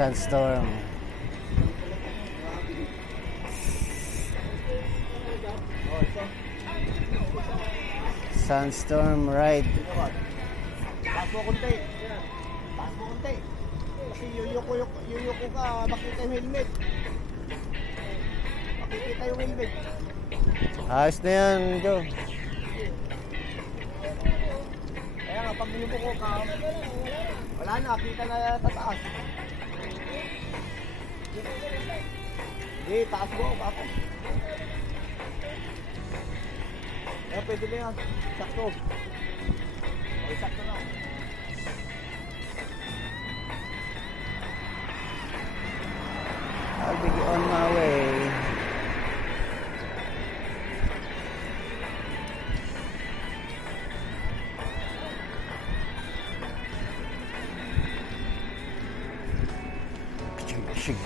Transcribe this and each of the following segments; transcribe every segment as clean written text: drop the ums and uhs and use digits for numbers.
Sandstorm. Sandstorm ride. Taas mo konti. Taas mo konti. Kasi yuyuko ka, makita yung helmet. Makikita yung helmet. Ayos na yan, Joe. Kaya nga, pag yuyuko ka, wala na, kita na sa taas. Hindi, taas mo, bakit? Kaya pwede na yan. Sakto. O, sakto na. I'll be on my way. Shig.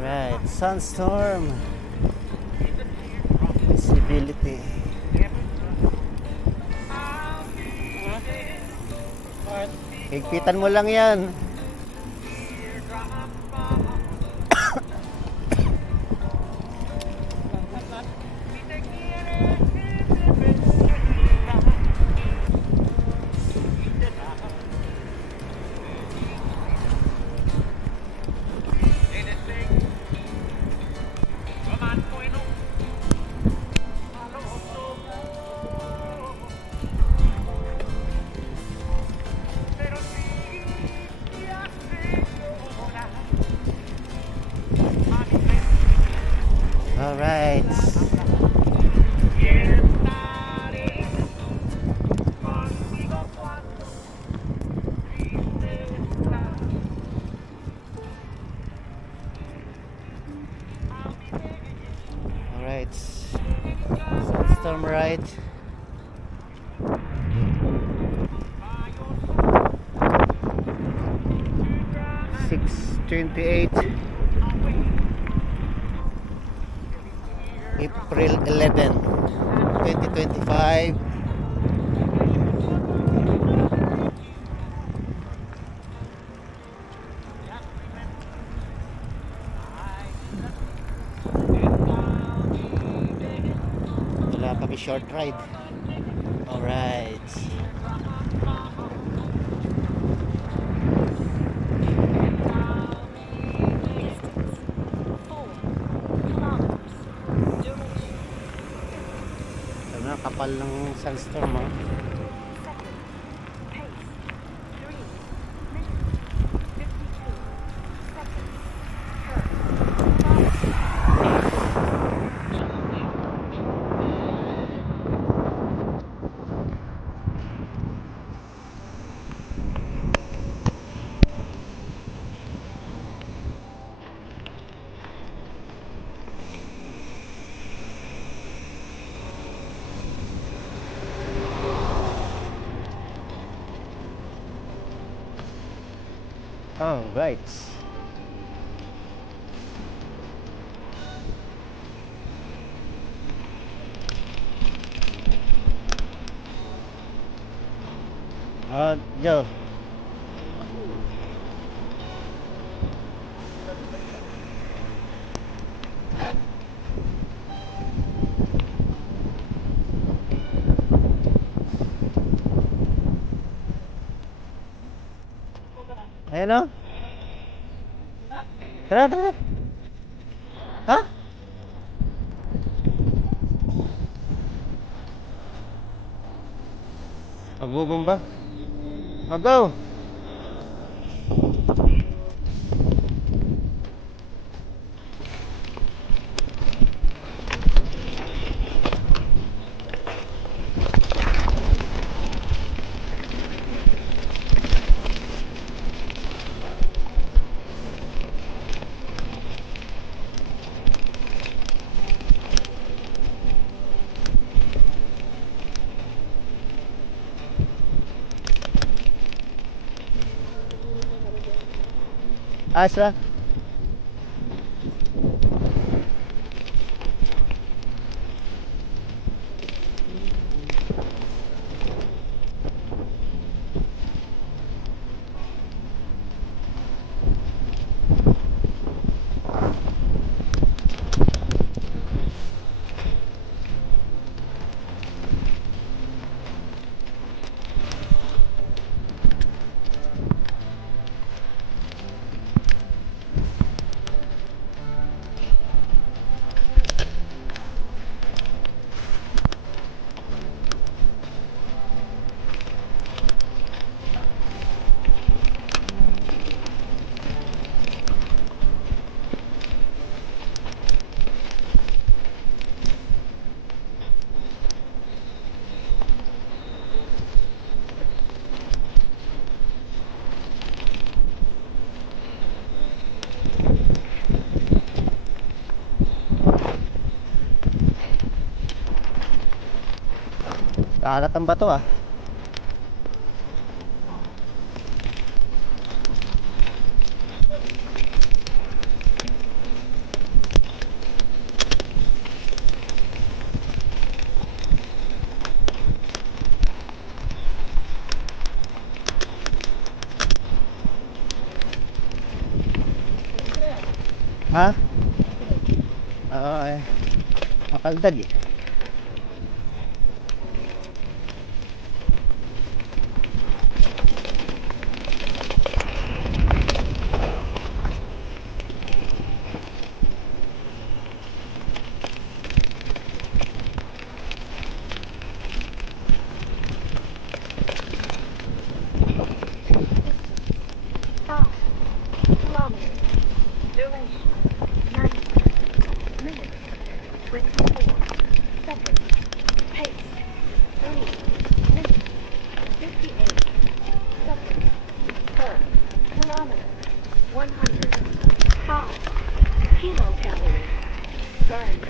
Alright, Sandstorm. Visibility. Higpitan mo lang yan. Alright. Alright. Sandstorm ride. April 11, 2025. Wala kami short ride. Alright. Kapal ng sandstorm, oh. Oh, right. Yo, Ayan o. Tara, tara. Ha? Magbubomba. Go! Asa? Kalat ang bato ah. Ha? Oo eh. Makaldag eh. Kilometers. Duration 90 minutes. 24 seconds. Pace 3 minutes. 58 seconds per kilometer. 105 kilocalories burned.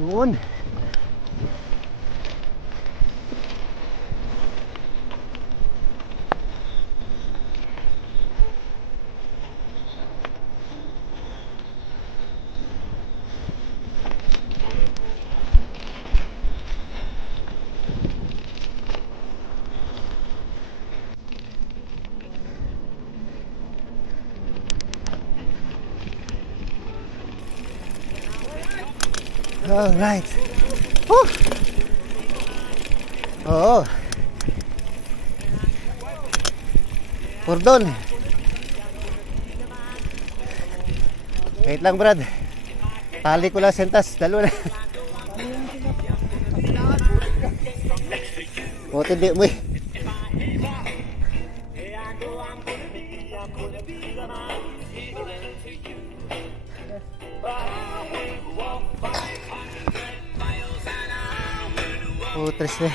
Yun. All right. Woo! Oo. Cordon. Wait lang, Brad. Tali ko lang sentas. Dalo na. Buti di mo eh. Putres na.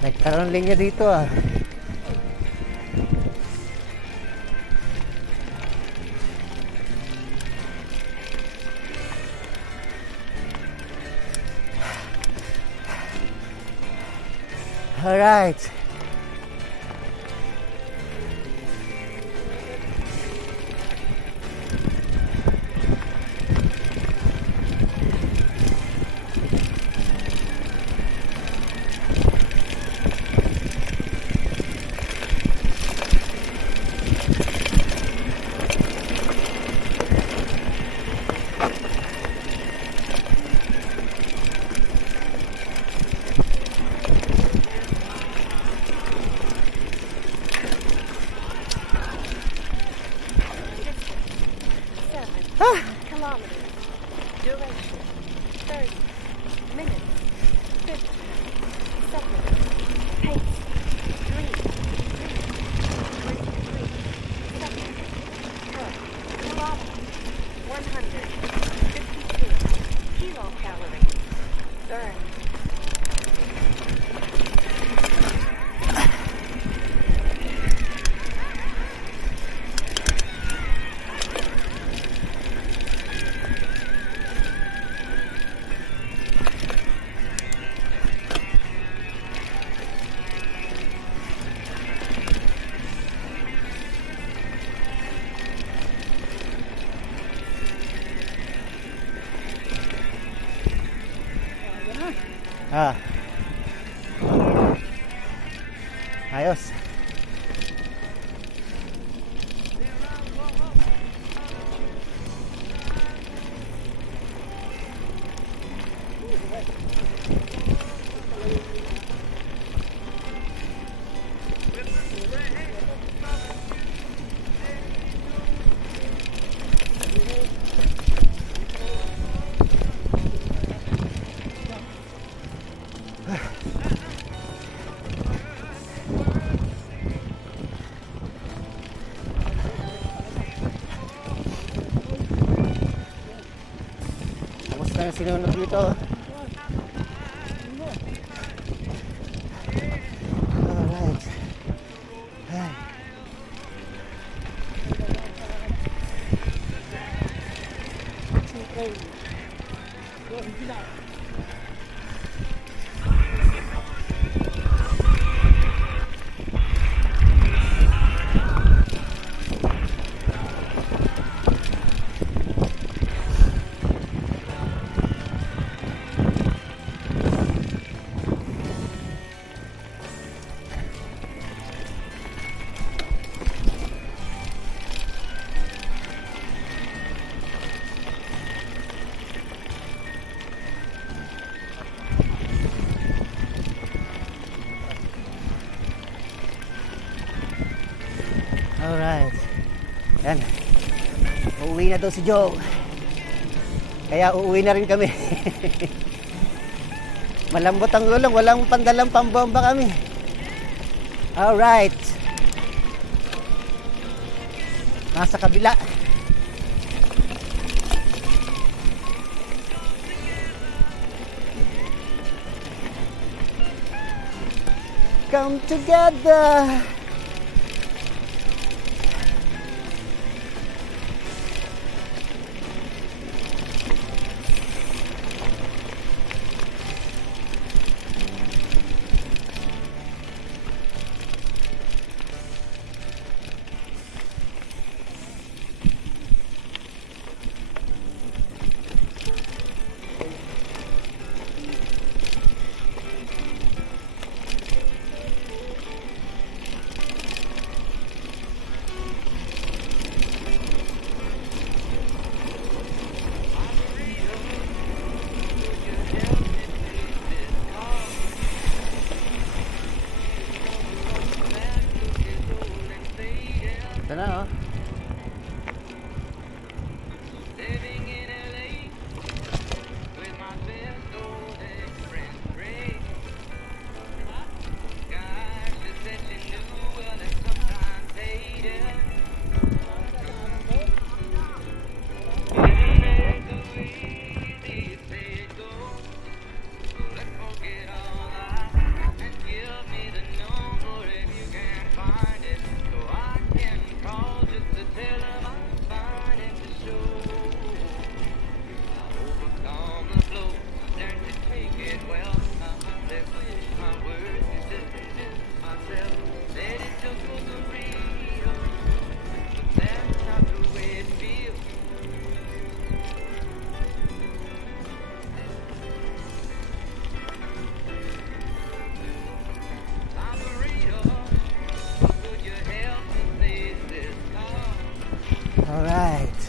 Nagkaroon linya dito ah. All right. Kilometers. Duration 30 minutes 50 seconds. Pace 3 minutes 23 seconds. Per kilometer 152 kilocalories. Burn. Ah. Ayos. na sinunog dito. Alright. Ay. Alright. Yan. Uuwi na daw si Joe. Kaya uuwi na rin kami. Malambot ang gulong. Walang pandalang pambomba kami. Alright. Nasa kabila. Come together. Ito na, oh. Alright.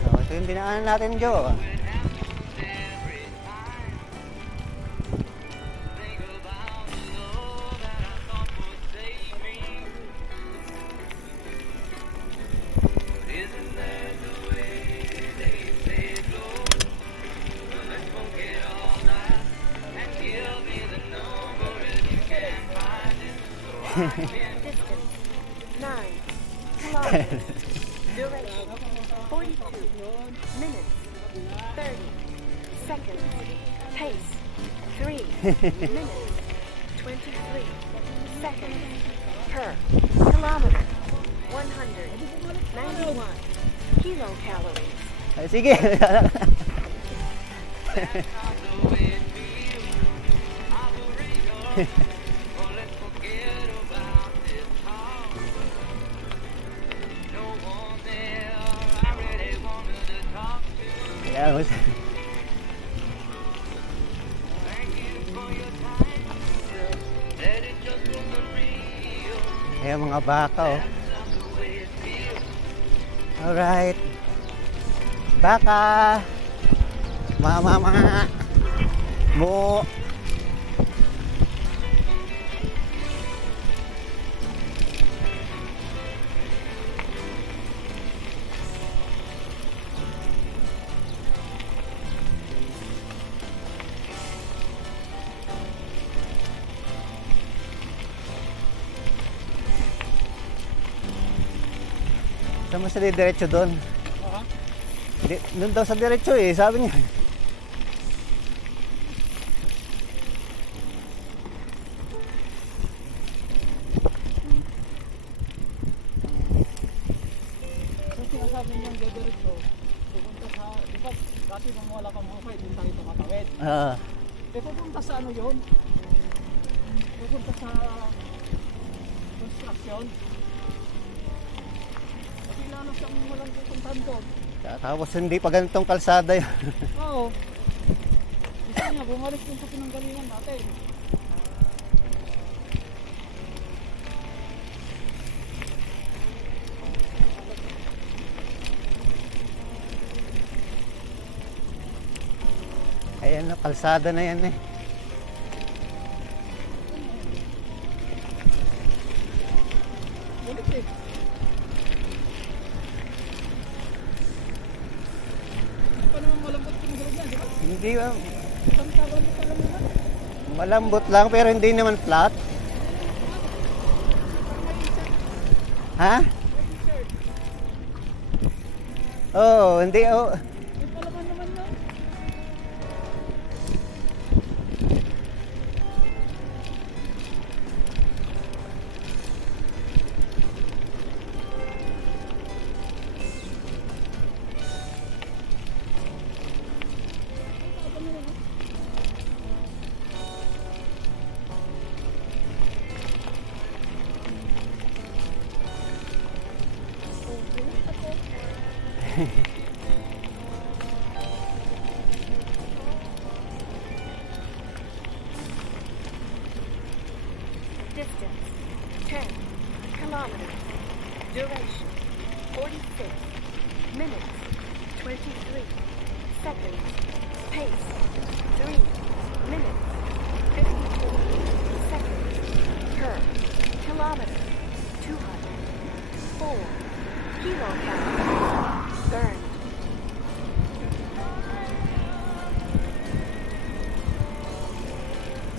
So, ito yung dinaanan natin, Joe. Distance 9 kilometers. Duration 42 minutes 30 seconds. Pace 3 minutes 23 seconds per kilometer. 191 kilocalories. Ay, sige. Kaya mo siya. Kaya mga baka, oh. Alright. Baka. Mama. Mo. Saan mo sa diretso doon? Ha? Doon daw sa diretso eh, sabi niya. So sinasabi niyang diretso, pupunta sa, di ba, dati nung wala kang hukay, din tayo tumatawid. Ah, Pupunta sa ano yun? Pupunta sa construction. Kasi lalo siyang walang pupuntahan doon. tapos hindi pa ganitong kalsada yun. Oo. Gusto niya, bumalik yung sa pinanggalingan natin. Ayan na, kalsada na yan eh. Balik eh. Hindi pa naman malambot yung gulog yan, di ba? Hindi ba? Isang taon mo pa lang naman. Malambot lang pero hindi naman flat. Ha? Oh, hindi oh. Yung palaman naman na. Distance 10 kilometers. Duration 46 minutes 23 seconds. Pace 3 minutes 54 seconds per kilometer. 204 kilocalories burned.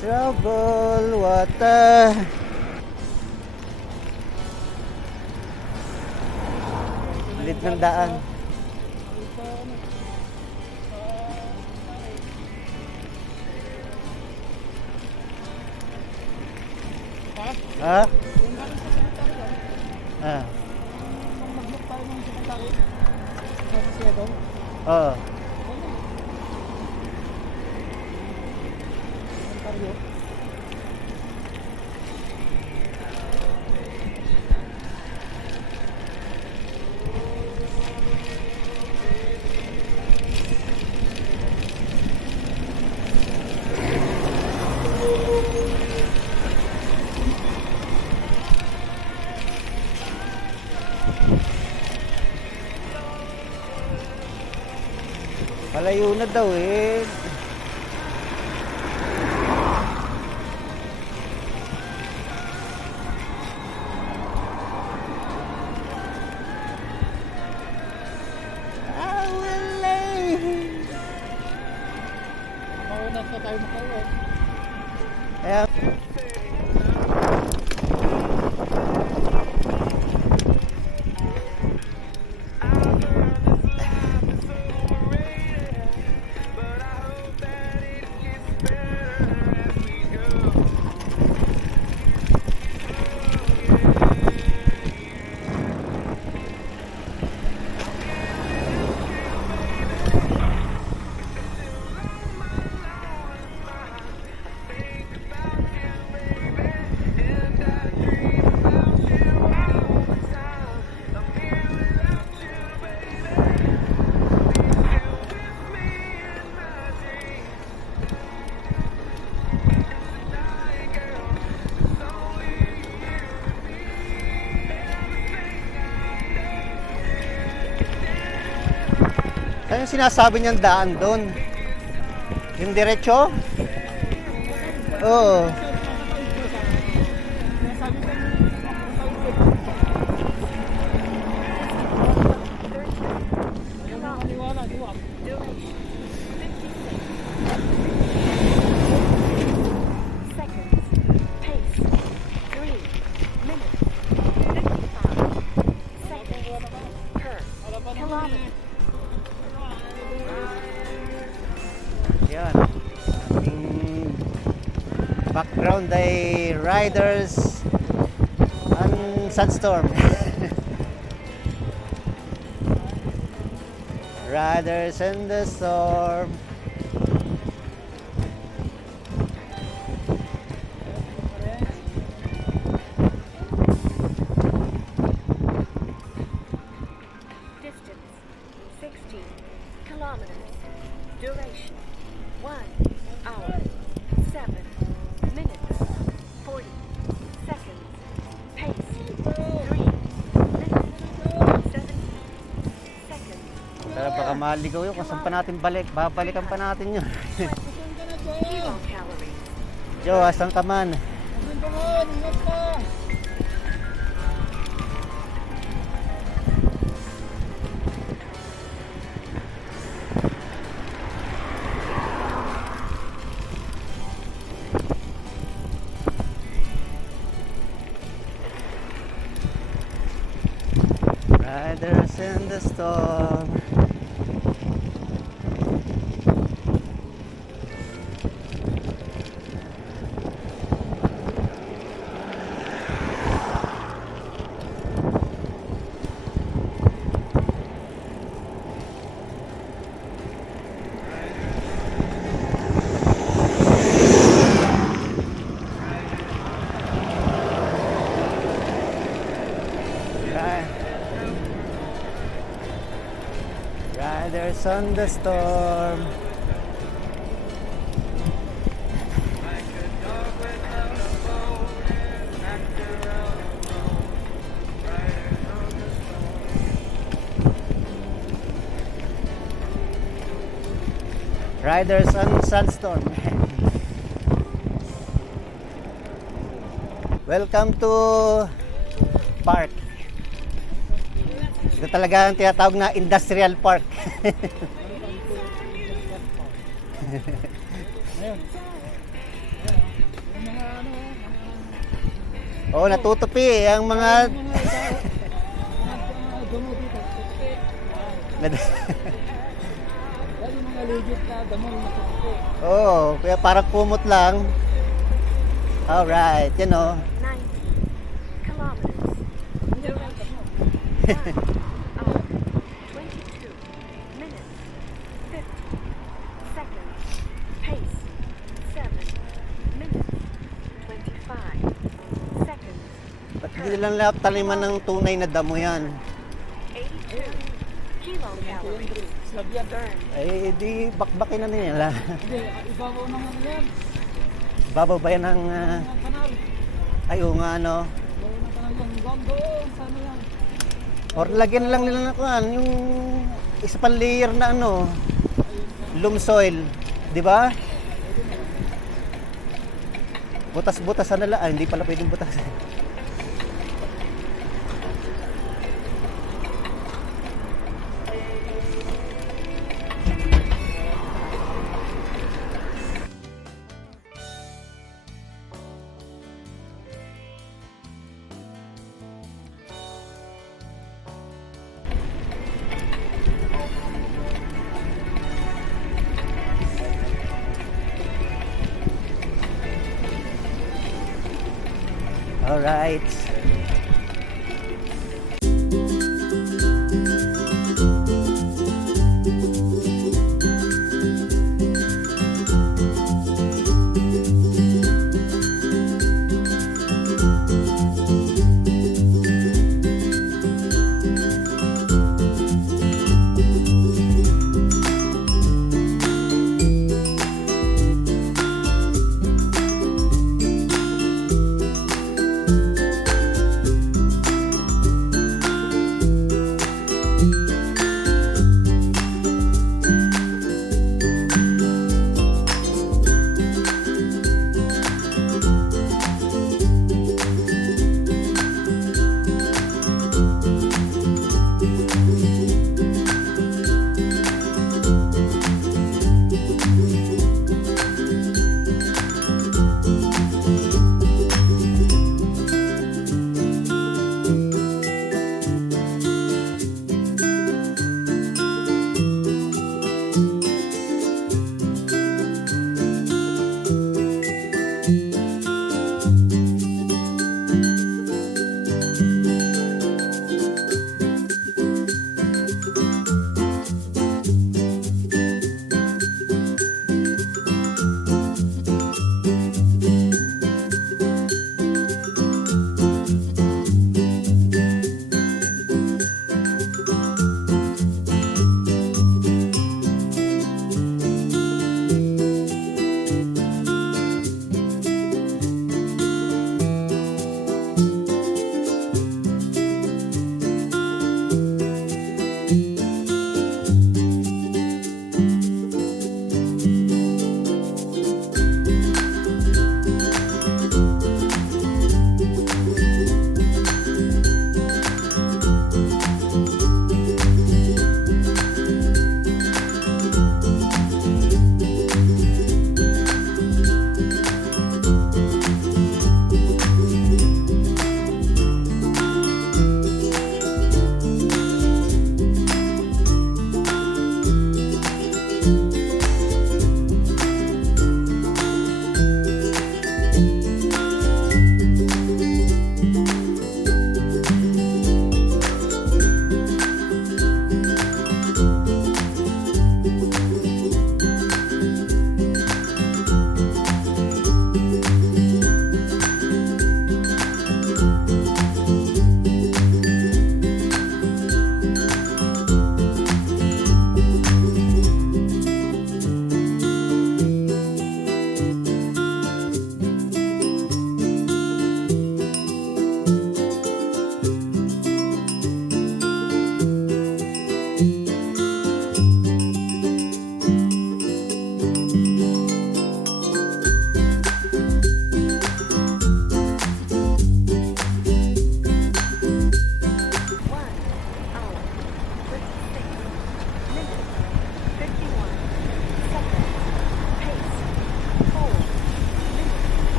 Trouble water. Lit ng daan. Ha? Yung galing sa cemetery doon, Ah. nung mag-look tayo ng cemetery, sabi siya doon, Oo. cemetery. Malayo na daw eh. Ah, wala eh. Maunat na tayo makauwi. Kaya, ano yung sinasabi niyang daan doon? Yung diretso? Oo. Sabi ko, yung maniwala, di ba? Duration 56 seconds. Pace 3 minutes 55 seconds. Background ay Riders and Sandstorm. Riders and the Storm. Distance 16 kilometers. Duration 1 hour 7 minutes 40 seconds. Pace 3 minutes 17 seconds. Pero baka maligaw yun kung saan pa natin balik. Babalikan pa natin yun. Kilocalories. Jo, asan ka man? Riders in the Storm. Riders on the Storm. Riders on Sandstorm. Welcome to park. Ito talaga ang tinatawag na industrial park. Oo, natutupi ang mga Oo, kaya parang kumot lang. Alright, yan o. 90 kilometers. Duration 1 hour 22 minutes 50 seconds. Pace 7 minutes 25 seconds. Ba't hindi lang lang taliman ng tunay na damo yan? 82 kilocalories. Burn. Eh, di bakbakin na nila. Ibabaw naman yan. Babaw ba yan ng... Kanal. ay, oo nga, ano? Ibabaw ng kanal yan. Doon, sana yan. Or lagyan na lang nila na kuhan, yung isa pang layer na ano, loam soil, di ba? Butas-butasan na lang. Ah, hindi pala pwedeng butasan. All right.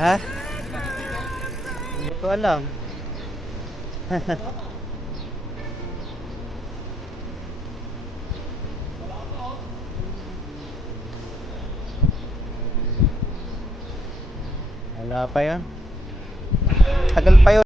Ha? Hindi ko alam. Wala pa yan. Tagal pa yun.